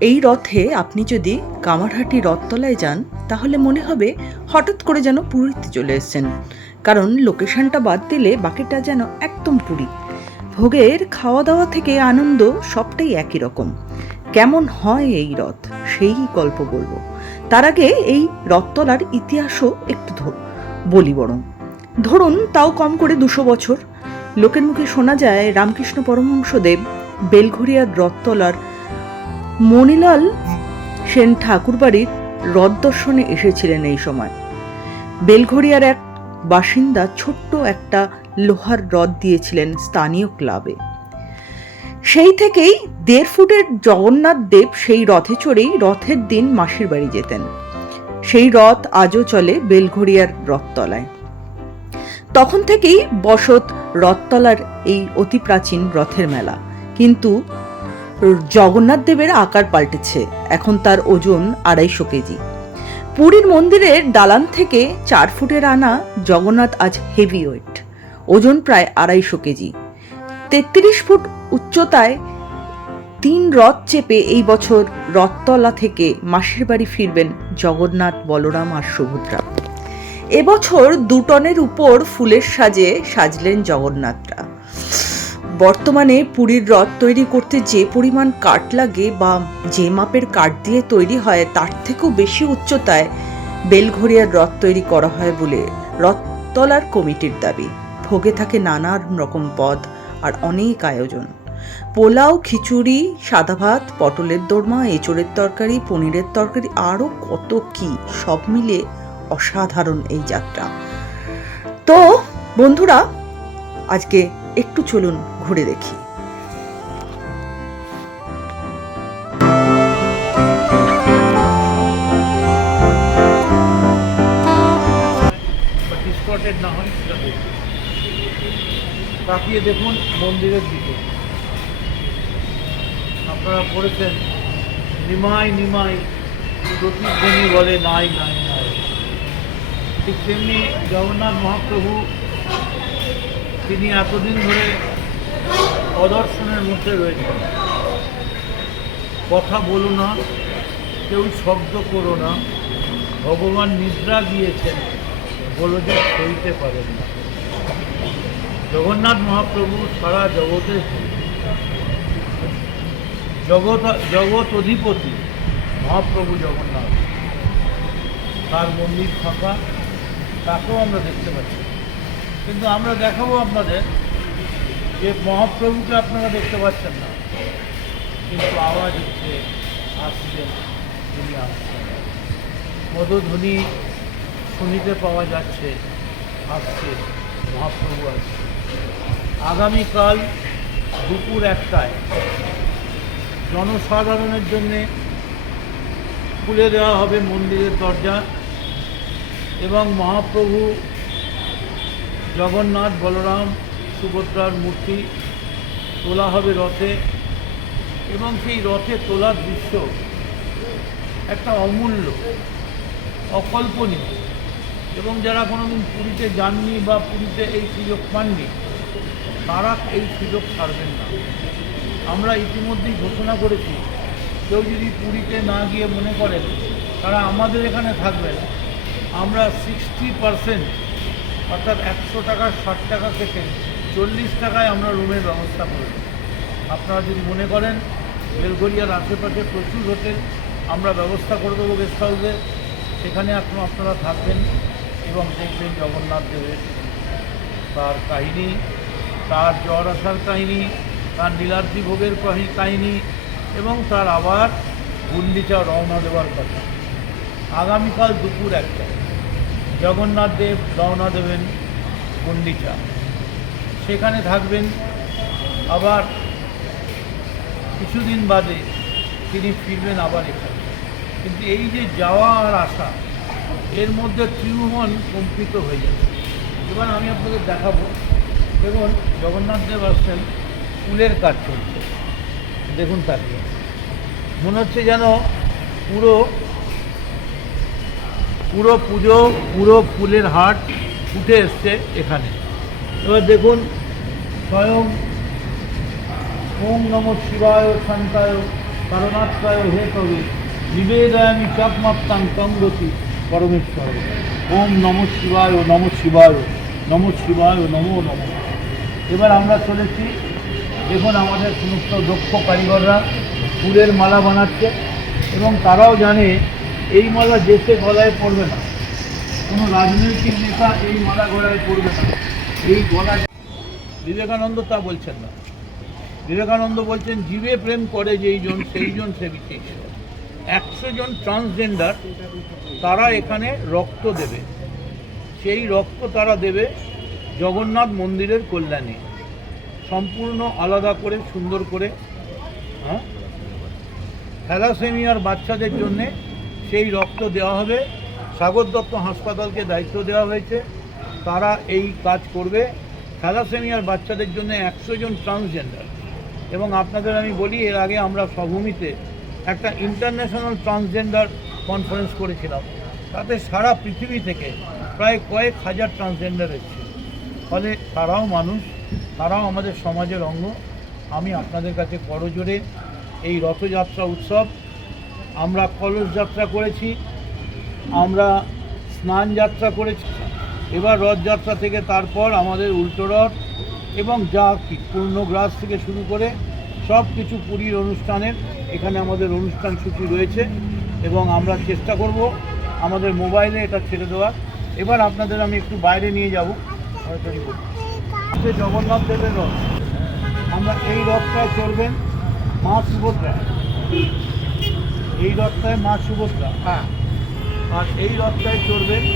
এই রথে আপনি যদি কামারহাটি রথতলায় যান, তাহলে মনে হবে হঠাৎ করে যেন পুরীতে চলে এসেছেন। কারণ লোকেশনটা বাদ দিলে বাকিটা যেন একদম পুরী। ভোগের খাওয়া দাওয়া থেকে আনন্দ সবটাই একই রকম। কেমন হয় এই রথ, সেই গল্প বলব। তার আগে এই রথতলার ইতিহাসও একটু বলি বরং। ধরুন তাও কম করে দুশো বছর। লোকের মুখে শোনা যায় রামকৃষ্ণ পরমহংসদেব বেলঘরিয়ার রথতলার মণিলাল সেন ঠাকুরবাড়ির রথ দর্শনে এসেছিলেন এই সময়। বেলঘরিয়ার এক বাসিন্দা ছোট্ট একটা লোহার রথ দিয়েছিলেন স্থানীয় ক্লাবে। সেই থেকেই দেড় ফুটের জগন্নাথ দেব সেই রথে চড়েই রথের দিন মাসির বাড়ি যেতেন। সেই রথ আজও চলে বেলঘরিয়ার রথতলায়। তখন থেকেই বসত রথতলার এই অতি প্রাচীন রথের মেলা। কিন্তু জগন্নাথ দেবের আকার পাল্টেছে। এখন তার ওজন আড়াইশো কেজি। পুরীর মন্দিরের দালান থেকে চার ফুটের আনা জগন্নাথ আজ হেভি ওয়েট ওজন প্রায় আড়াইশো কেজি। তেত্রিশ ফুট উচ্চতায় তিন রথ চেপে এই বছর রথতলা থেকে মাসির বাড়ি ফিরবেন জগন্নাথ বলরাম আর সুভদ্রা। এবছর দু টনের উপর ফুলের সাজে সাজলেন জগন্নাথরা। বর্তমানে পুরীর রথ তৈরি করতে যে পরিমাণ কাঠ লাগে বা যে মাপের কাঠ দিয়ে তৈরি হয়, তার থেকেও বেশি উচ্চতায় বেলঘরিয়ার রথ তৈরি করা হয় বলে রথতলার কমিটির দাবি। ভোগে থাকে নানান রকম পদ আর অনেক আয়োজন। পোলাও, খিচুড়ি, সাদা ভাত, পটলের দোরমা, এঁচড়ের তরকারি, পনিরের তরকারি আরও কত কি, সব মিলে অসাধারণ এই যাত্রা। তো বন্ধুরা, আজকে একটু চলুন ঘুরে দেখি। তাকিয়ে দেখুন মন্দিরের দিকে। আপনারা পড়েছেন, নিমাই নিমাই প্রতিধ্বনি বলে নাই নাই নাই। ঠিক তেমনি জগন্নাথ মহাপ্রভু তিনি এতদিন ধরে অদর্শনের মধ্যে রয়েছেন। কথা বলো না, কেউ শব্দ করো না। ভগবান নিদ্রা দিয়েছেন বলো যে সইতে পারেন না। জগন্নাথ মহাপ্রভু সারা জগতে জগৎ জগৎ অধিপতি মহাপ্রভু জগন্নাথ। তার মন্দির ফাঁকা, তাকেও আমরা দেখতে পাচ্ছি। কিন্তু আমরা দেখাবো আপনাদের যে মহাপ্রভুকে আপনারা দেখতে পাচ্ছেন না। কিন্তু আওয়াজ হচ্ছে আসছেন তিনি আসছেন। মধুধ্বনি শুনিতে পাওয়া যাচ্ছে, আসছে, মহাপ্রভু আসছে। আগামীকাল দুপুর একটায় জনসাধারণের জন্যে খুলে দেওয়া হবে মন্দিরের দরজা এবং মহাপ্রভু জগন্নাথ বলরাম সুভদ্রার মূর্তি তোলা হবে রথে এবং সেই রথে তোলার দৃশ্য একটা অমূল্য, অকল্পনীয়। এবং যারা কোনোদিন পুরীতে যাননি বা পুরীতে এই সুযোগ পাননি, তারা এই সুযোগ ছাড়বেন না। আমরা ইতিমধ্যেই ঘোষণা করেছি, কেউ যদি পুরীতে না গিয়ে মনে করেন, তারা আমাদের এখানে থাকবেন, আমরা সিক্সটি পারসেন্ট অর্থাৎ একশো টাকা, ষাট টাকা থেকে চল্লিশ টাকায় আমরা রুমের ব্যবস্থা করি। আপনারা যদি মনে করেন, বেলগড়িয়ার আশেপাশে প্রচুর হোটেল, আমরা ব্যবস্থা করে দেবো গেস্ট হাউসে সেখানে এখন আপনারা থাকবেন এবং দেখবেন জগন্নাথ দেবের তার কাহিনী, তার জ্বর আসার কাহিনী, তার নীলাদ্রি ভোগের কাহি- কাহিনী এবং তার আবার গুন্ডিচা রওনা দেওয়ার কথা। আগামীকাল দুপুর একটা। জগন্নাথ দেব, রওনা দেবেন গুন্ডিচা সেখানে থাকবেন। আবার কিছুদিন বাদে তিনি ফিরবেন আবার এখানে। কিন্তু এই যে যাওয়া আর আসা, এর মধ্যে ত্রিভুবন কম্পিত হয়ে যাবে। এবার আমি আপনাদের দেখাবো। দেখুন, জগন্নাথ দেব আসছেন, ফুলের কাজ চলছে। দেখুন তাকে মনে হচ্ছে যেন পুরো পুরো পুজো, পুরো ফুলের হাট উঠে এসছে এখানে। এবার দেখুন, স্বয়ং ওম নম শিবায় শান্তায় কারণাশ্রয় হে তবে নিবেদয়ামি চাপমাত্তাং তঙ্গতি পরমেশ্বর। ওম নম শিবায় নম শিবায় নম শিবায় নমো নম। এবার আমরা চলেছি দেখুন আমাদের সমস্ত দক্ষ কারিগররা, ফুলের মালা বানাচ্ছে এবং তারাও জানে এই মালা দেশে গলায় পড়বে না। কোনো রাজনৈতিক নেতা এই মালা গলায় পড়বে না। এই গলা বিবেকানন্দ তা বলছেন না। বিবেকানন্দ বলছেন, জীবে প্রেম করে যেই জন, সেই জন সে বিশেষ। একশো জন ট্রান্সজেন্ডার তারা এখানে রক্ত দেবে। সেই রক্ত তারা দেবে জগন্নাথ মন্দিরের কল্যাণে। সম্পূর্ণ আলাদা করে, সুন্দর করে হ্যাঁ? থ্যালাসেমিয়ার বাচ্চাদের জন্য সেই রক্ত দেওয়া হবে। সাগর দত্ত হাসপাতালকে দায়িত্ব দেওয়া হয়েছে। তারা এই কাজ করবে। থ্যালাসেমিয়ার বাচ্চাদের জন্য একশো জন ট্রান্সজেন্ডার। এবং আপনাদের আমি বলি, এর আগে আমরা সভূমিতে একটা ইন্টারন্যাশনাল ট্রান্সজেন্ডার কনফারেন্স করেছিলাম। তাতে সারা পৃথিবী থেকে প্রায় কয়েক হাজার ট্রান্সজেন্ডার এসেছিল ফলে তারাও মানুষ, তারাও আমাদের সমাজের অঙ্গ। আমি আপনাদের কাছে করজোরে এই রথযাত্রা উৎসব আমরা কলস যাত্রা করেছি, আমরা স্নান যাত্রা করেছি, এবার রথযাত্রা থেকে তারপর আমাদের উল্টো রথ এবং যা পূর্ণগ্রাস থেকে শুরু করে সব কিছু পুরীর অনুষ্ঠানের এখানে আমাদের অনুষ্ঠান সূচি রয়েছে এবং আমরা চেষ্টা করব আমাদের মোবাইলে এটা ছেড়ে দেওয়ার। এবার আপনাদের আমি একটু বাইরে নিয়ে যাব। জগন্নাথ দেবের রথ। আমরা এই রথটায় চলবেন মা সুভদ্রা। এই রথটায় মা সুভদ্রা। হ্যাঁ। আর এই রথটায় চড়বেন